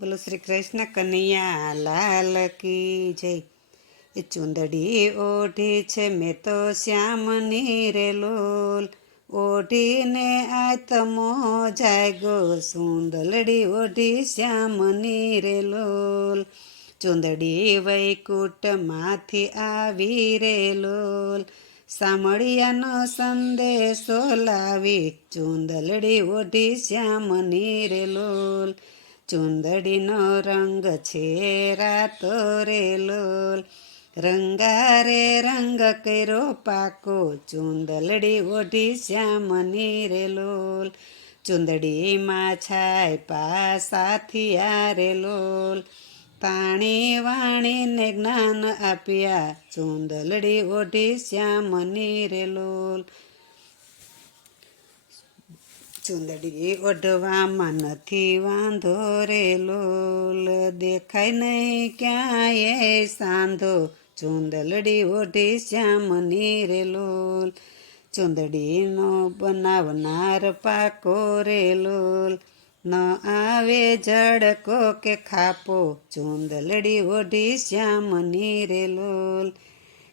બોલો શ્રી કૃષ્ણ કનૈયા લાલ કી જય। એ ચુંદડી ઓઢી છે મેં તો શ્યામની રે લોલ, ઓઢીને આતમો જાગો સુંદલડી ઓઢી શ્યામની રે લોલ, ચુંદડી વૈકુંઠમાંથી આવી રે લોલ, સામળિયાનો સંદેશો લાવી ચુંદલડી ઓઢી શ્યામની રે લોલ, ચુંદડીનો રંગ છે રાતો રે લોલ, રંગારે રંગ કર્યો પાકો ચુંદલડી ઓઢી શ્યામની રે લોલ, ચુંદડીમાં છાપ્યા સાથિયા રે લોલ, પાણી વાણીને જ્ઞાન આપ્યા ચુંદલડી ઓઢી શ્યામની રે લોલ, ચુંદડી ઓઢવામાં નથી વાંધો રે લોલ, દેખાય નહીં ક્યાંય સાંધો ચુંદલડી ઓઢી શ્યામની રે લોલ, ચુંદડીનો બનાવનાર પાકો રે લોલ, ન આવે ઝડકો કે ખાપો ચુંદલડી ઓઢી શ્યામની રે લોલ,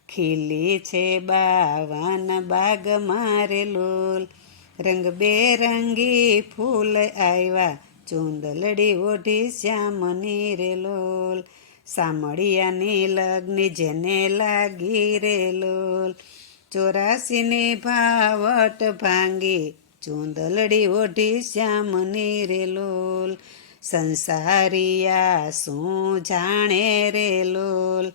ખીલી છે બાવાન બાગમાં રે લોલ, રંગબેરંગી ફૂલ આવ્યા ચુંદલડી ઓઢી શ્યામની રે લોલ, સામળિયાની લગ્ન જેને લાગી રે લોલ, 84ની ભાવટ ભાંગી ચુંદલડી ઓઢી શ્યામની રે લોલ, સંસારિયા શું જાણે રે લોલ,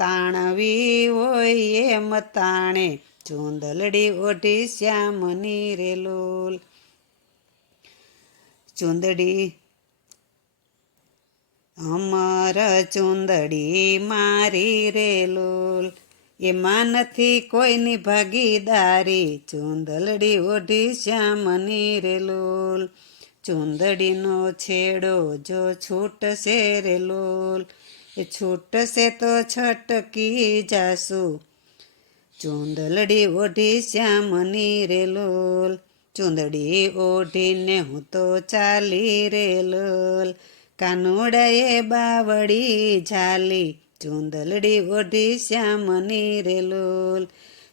તાણવી હોય એમ તાણે ચુંદલડી ઓઢી શ્યામની રે લોલ, ચુંદડી અમર ચુંદડી મારી રે લોલ, એમાં નથી કોઈની ભાગીદારી ચુંદલડી ઓઢી શ્યામની રે લોલ, ચુંદડીનો છેડો જો છૂટશે રે લોલ, એ છૂટશે તો છટકી જાશું ચુંદલડી ઓઢી શ્યામની રે લોલ, ચુંદડી ઓઢીને હું તો ચાલી રે લોલ, કાનુડાએ બાવળી ઝાલી ચુંદલડી ઓઢી શ્યામની રે લોલ,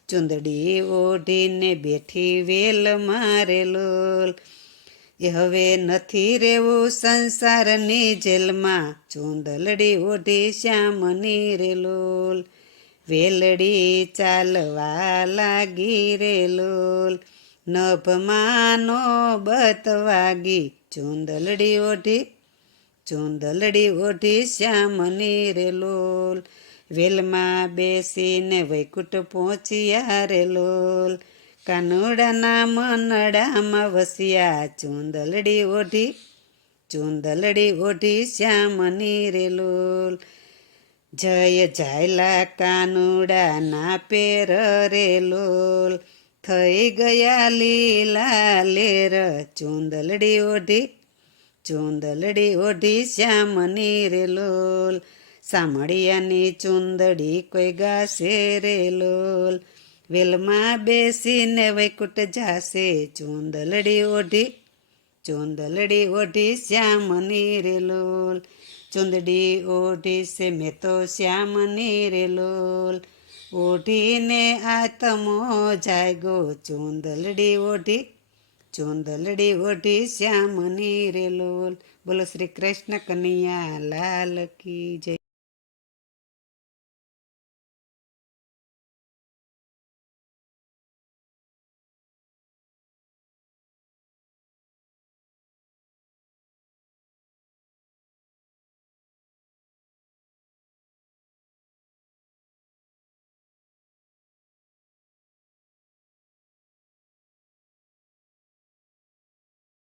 ચુંદડી ઓઢીને બેઠી વેલ મારે લોલ, એ હવે નથી રહેવું સંસારની જેલમાં ચુંદલડી ઓઢી શ્યામની રે લોલ, વેલડી ચાલવા લાગી રે લોલ, નભમાં નોબત વાગી ચુંદલડી ઓઢી શ્યામની રે લોલ, વેલમાં બેસીને વૈકુંઠ પહોંચ્યા રે લોલ, કાનુડાના મનડામાં વસ્યા ચુંદલડી ઓઢી શ્યામની રે લોલ, જય જાયલા કાનુડાના પેર રે લોલ, થઈ ગયા લીલા લેર ચુંદલડી ઓઢી શ્યામની રે લોલ, સામળિયાની ચુંદડી કોઈ ગાશે રે લોલ, વેલમાં બેસીને વૈકુંઠ જાશે ચુંદલડી ઓઢી શ્યામની રે લોલ, ચુંદડી ઓઢી છે મેં તો શ્યામની રે લોલ, ઓઢીને આતમો જાગો ચુંદલડી ઓઢી શ્યામની રે લોલ। બોલો શ્રી કૃષ્ણ કનૈયા લાલ કી જય।